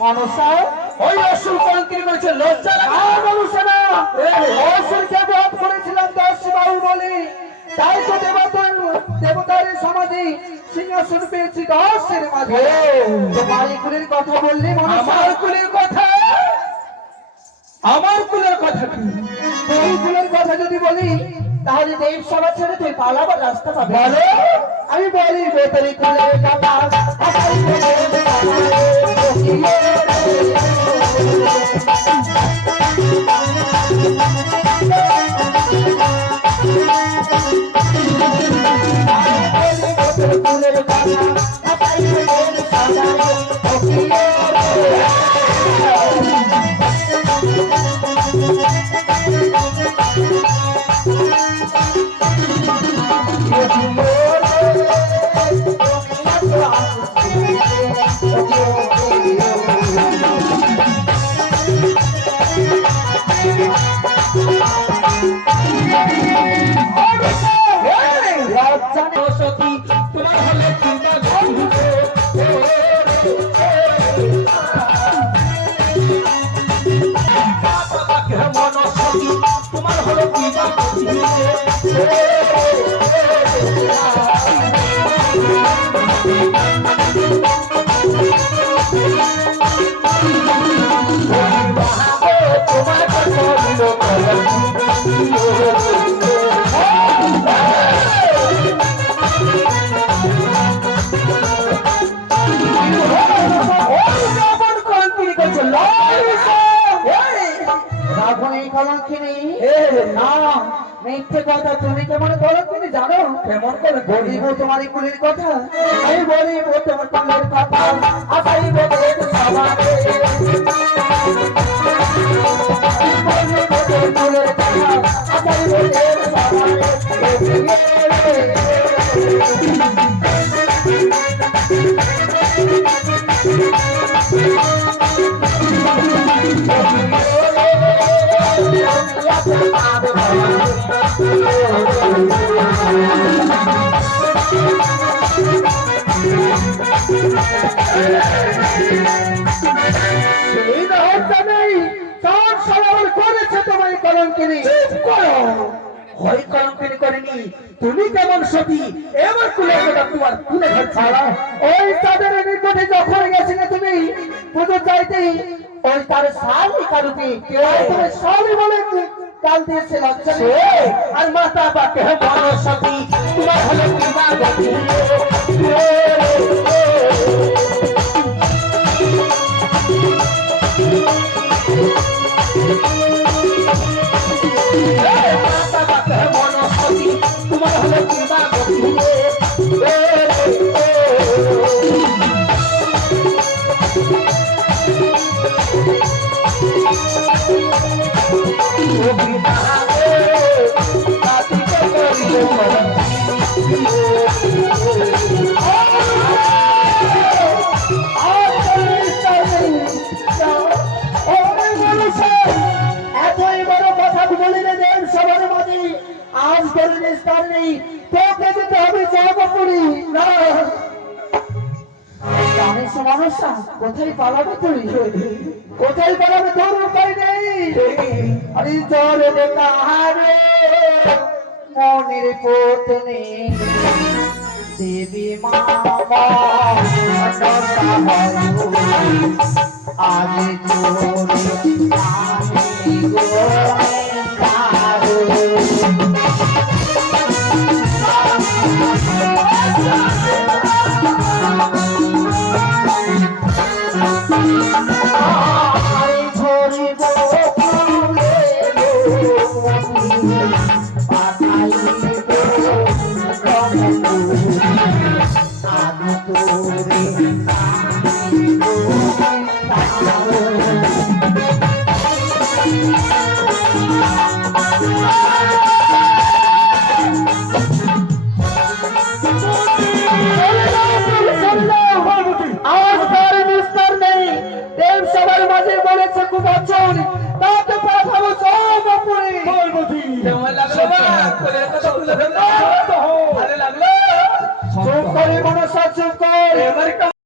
মনসা ওই অসুর কলঙ্কিনী করেছে লজ্জা লাগে মনসা না অসুরকে বধ করেছিলাম দশ বাহু বলে, তাই তো দেবতার সমাধি সিংহাসন পেয়েছি দশের মাঝে। তোমার এই কুলের কথা বললে আমার কুলের কথা, আমার কুলের কথা কি? এই কুলের কথা যদি বলি তাহলে দেব সভা ছেড়ে তুই পালাবার রাস্তা পাবে। বলো আমি বলি বেতরি কুলের কথা আসাই কুলের কথা আসাই সতী তোমার হলে চিন্তা মনসতী তোমার হলো চিন্তা মিথ্যে কথা। তুমি কেমন কলঙ্কিনী জানো? কেমন করে বলিব তোমার এই কুলের কথা? আমি বলিব তোমার কুলের কথা আসাইব দেব সভাতে। বলিব তোমার কুলের কথা আসাইব দেব তুমি কেমন সতী এবার কুলে তোমার কুলে ঘর ছাড়া ওই তাদের নিকটে যখন গেছিলে তুমি পুজো চাইতেই ওই তার শালী কারুতি তুমি শালী বলে কাল দিয়েছে লজ্জা আর মাতা বাকে মনসতী তোমার হলো কিংবদন্তি মাতা বাকে মনসতী তোমার হলো কিংবদন্তি এতই বড় কথা বলিলে দেব সবার মাঝে আজ করে নিস্তার নেই। তোকে যেতে হবে জগপুরি না জানিস মানুষটা কোথায় পালাবে তুই? কোথায় পালাবে তোর উপায় নেই। আরে জোরে কাহারে মনের পত্নী দেবী মা আজ